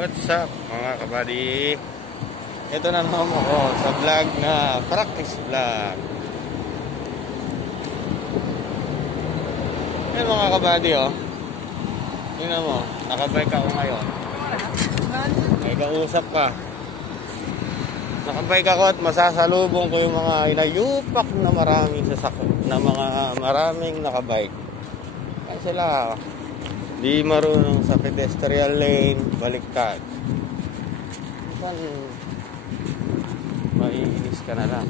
What's up mga kabady? Ito na naman ako sa vlog na practice vlog. Yan mga kabady, oh. Tingnan mo, nakabike ako ngayon. May kausap ka. Nakabike ako at masasalubong ko yung mga inayupak na maraming sasakyan, na mga maraming nakabike. Kaya sila di marunong sa pedestrian lane, baliktad. Minsan, maiinis ka na lang.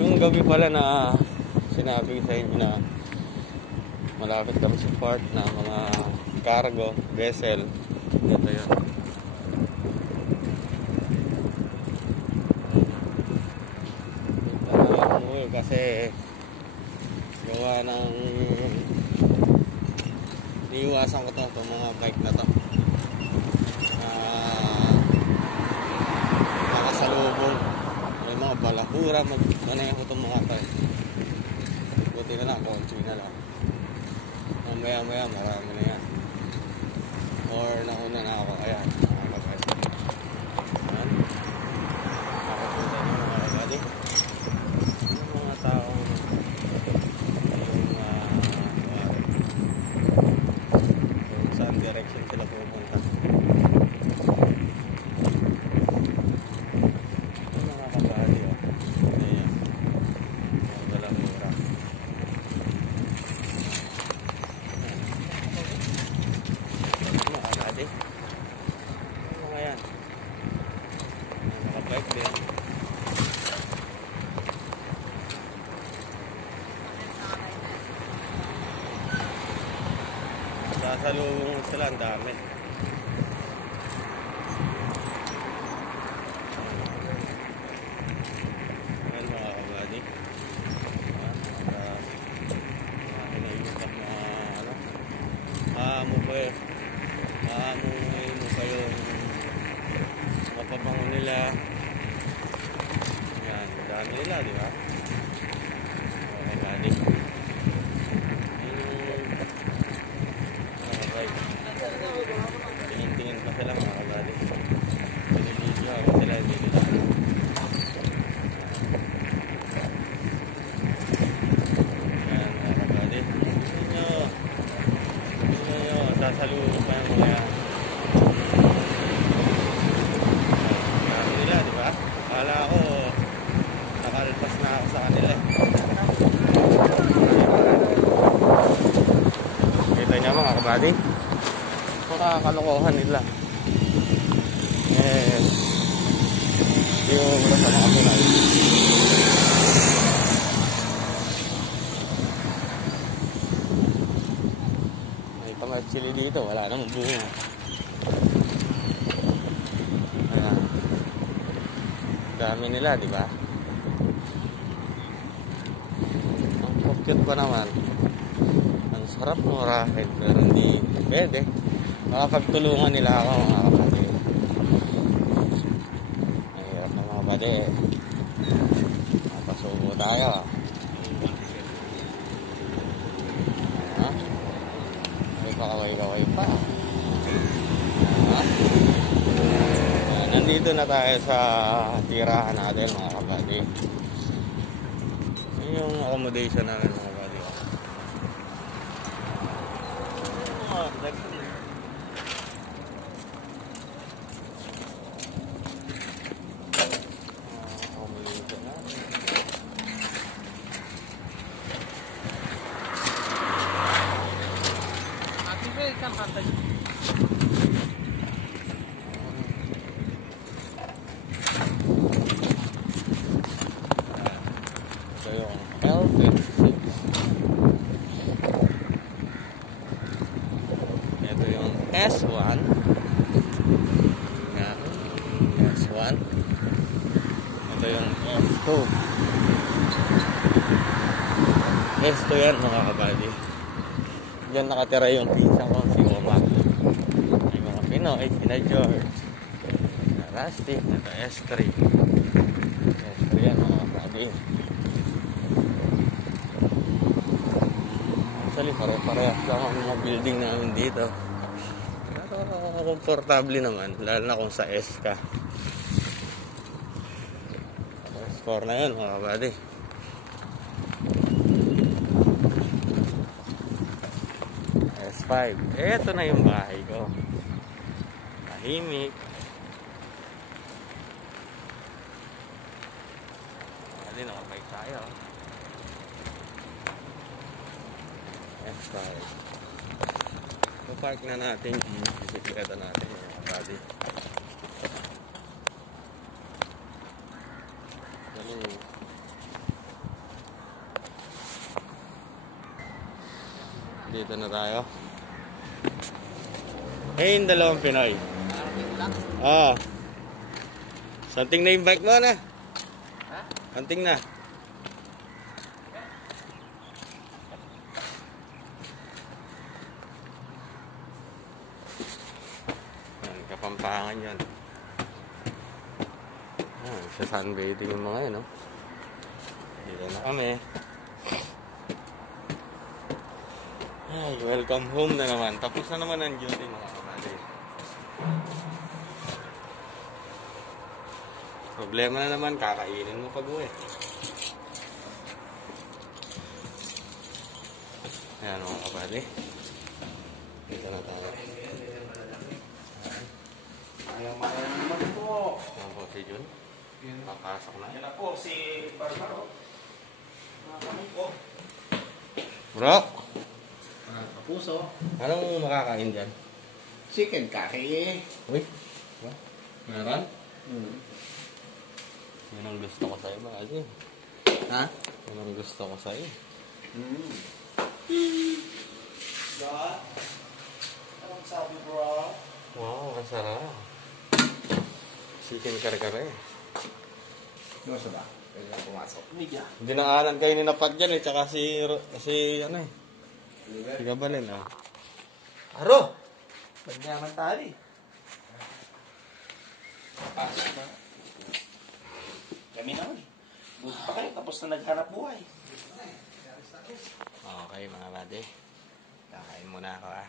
Yung gabi pala na sinabi ko sa inyo na malapit kami sa port ng mga cargo, vessel. Ito yun. Kasi gawa ng iiwasan ko itong mga bike na to nakasalubong may mga balahura magmanay ko itong mga to buti na lang, konti na lang maya marami na yan or nauna na ako ayan nakapunta nyo mga kagadi yung mga taong direction sila pupunta. Yung mga kabali, oh. Ayan. Mga balahura. Mga kabali. Yung mga yan. Nakabike din. Sasalubong sila, ang dami. Ayan mga kabady. Mga hinayutak mga ano. Maamoy mo pa yung mga pabango nila. Ayan, ang dami nila, di ba? Mga kabady. Tingin pa sila mga kabady. Pinibidyo ako sila hindi nila. Ayan mga kabady. Tingnan nyo. Sasalubong pa yung mga yan. Kami nila, di ba? Akala ko nakalpas na ako sa kanila. Kita nyo mga kabady. Kalokohan nila yung sa mga punay may pamatsili dito, wala namang bunga. Ayan, dami nila, di ba? Ang cute pa naman, ang sarap murahin pero hindi pwede. Makapagtulungan nila ako mga kapatid. Mahirap na mga kapatid. Napasubo tayo. May pakaway-kaway pa. Nandito na tayo sa tirahan natin mga kapatid. Yun yung accommodation namin mga kapatid. Ito yung L26. Ito yung S1. Yan. S1. Ito yung S2. S2 yan mga kabady. Diyan nakatira yung pinsan ko si Oma. May mga Pinoy, sina George, sina Rusty, ito S3. S3 yan mga kabady. Actually, pare-parehas lang ang mga building namin dito. komportable naman, lalo na kung sa S ka. S4 na yun mga kabady. S5. Eto na yung bahay ko. Tahimik. Kabady, nakabike tayo. S5. Park na natin yung bisikleta natin mga kabady. Dito na tayo. Hey, yung dalawang Pinoy. Ah. Santing na yung bike mo na. Ha? Santing na. Yan, Kapampangan yan. Sa sunbathing yung mga yun, no? Dito na kami. Ay, welcome home na naman. Tapos na naman ang duty mga kabady. Problema na naman, kakainin mo pag uwi. Ayan mga kabady. Dito na tayo. Ayaw naman po. Ayan po si Jun. Papasok na. Yan na po, si Barbaro. Kami po. Bro! Puso. Anong makakain dyan? Chicken kaki. Uy! Meron? Mm. Yan ang gusto ko sa'yo ba? Adi? Ha? Yan ang gusto ko sa'yo. Ba? Anong sabi bro? Wow, masarap. Chicken kare-kare. Gusto ba? Pwede na pumasok. Media. Dinaanan kayo ni Napat dyan eh, tsaka si ano eh. Si Gabalin ah. Aro! Pagyaman tali. Pasok na. Kami naman eh. Buti pa kayo, tapos na naghanap buhay. Okay mga buddy. Kakain muna ako ah.